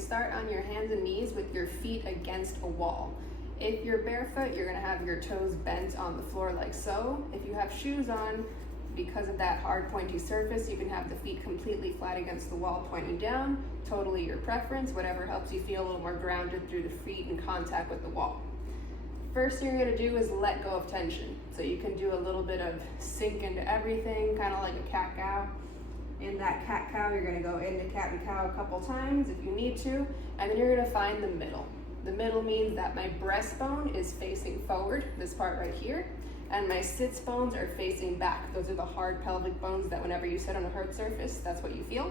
start on your hands and knees with your feet against a wall. If you're barefoot, you're gonna have your toes bent on the floor like so. If you have shoes on, because of that hard pointy surface, you can have the feet completely flat against the wall pointing down. Totally your preference, whatever helps you feel a little more grounded through the feet in contact with the wall. First thing you're gonna do is let go of tension. So you can do a little bit of sink into everything, kind of like a cat-cow. In that cat-cow, you're gonna go into cat and cow a couple times if you need to, and then you're gonna find the middle. The middle means that my breastbone is facing forward, this part right here, and my sits bones are facing back. Those are the hard pelvic bones that whenever you sit on a hard surface, that's what you feel.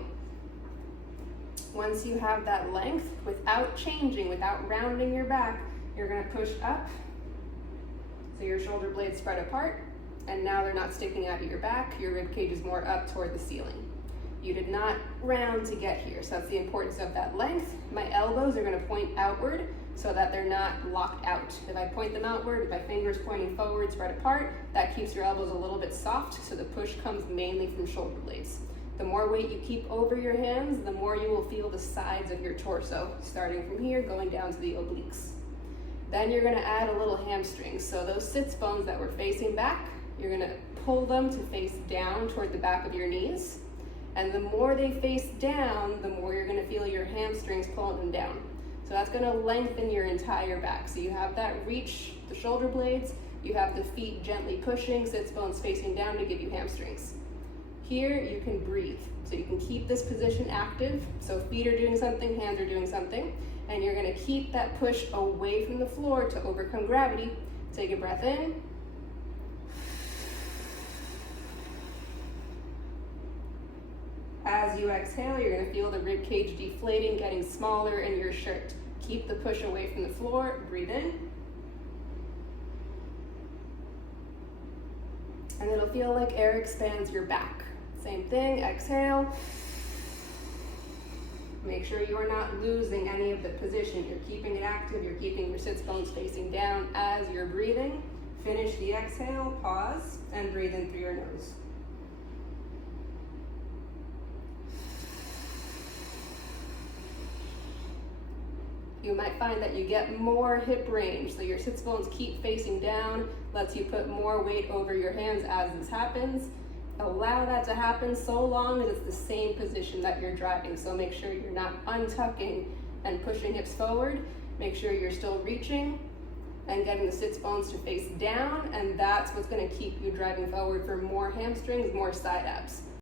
Once you have that length, without changing, without rounding your back, you're gonna push up, so your shoulder blades spread apart, and now they're not sticking out of your back, your rib cage is more up toward the ceiling. You did not round to get here, so that's the importance of that length. My elbows are gonna point outward so that they're not locked out. If I point them outward, with my fingers pointing forward, spread apart, that keeps your elbows a little bit soft, so the push comes mainly from shoulder blades. The more weight you keep over your hands, the more you will feel the sides of your torso, starting from here, going down to the obliques. Then you're gonna add a little hamstring. So those sits bones that were facing back, you're gonna pull them to face down toward the back of your knees. And the more they face down, the more you're gonna feel your hamstrings pulling them down. So that's gonna lengthen your entire back. So you have that reach, the shoulder blades, you have the feet gently pushing, sits bones facing down to give you hamstrings. Here you can breathe. So you can keep this position active. So feet are doing something, hands are doing something. And you're gonna keep that push away from the floor to overcome gravity. Take a breath in. As you exhale, you're gonna feel the rib cage deflating, getting smaller in your shirt. Keep the push away from the floor, breathe in. And it'll feel like air expands your back. Same thing, exhale. Make sure you are not losing any of the position. You're keeping it active, you're keeping your sits bones facing down as you're breathing. Finish the exhale, pause, and breathe in through your nose. You might find that you get more hip range, so your sits bones keep facing down, lets you put more weight over your hands as this happens. Allow that to happen so long as it's the same position that you're driving. So make sure you're not untucking and pushing hips forward. Make sure you're still reaching and getting the sits bones to face down, and that's what's gonna keep you driving forward for more hamstrings, more side abs.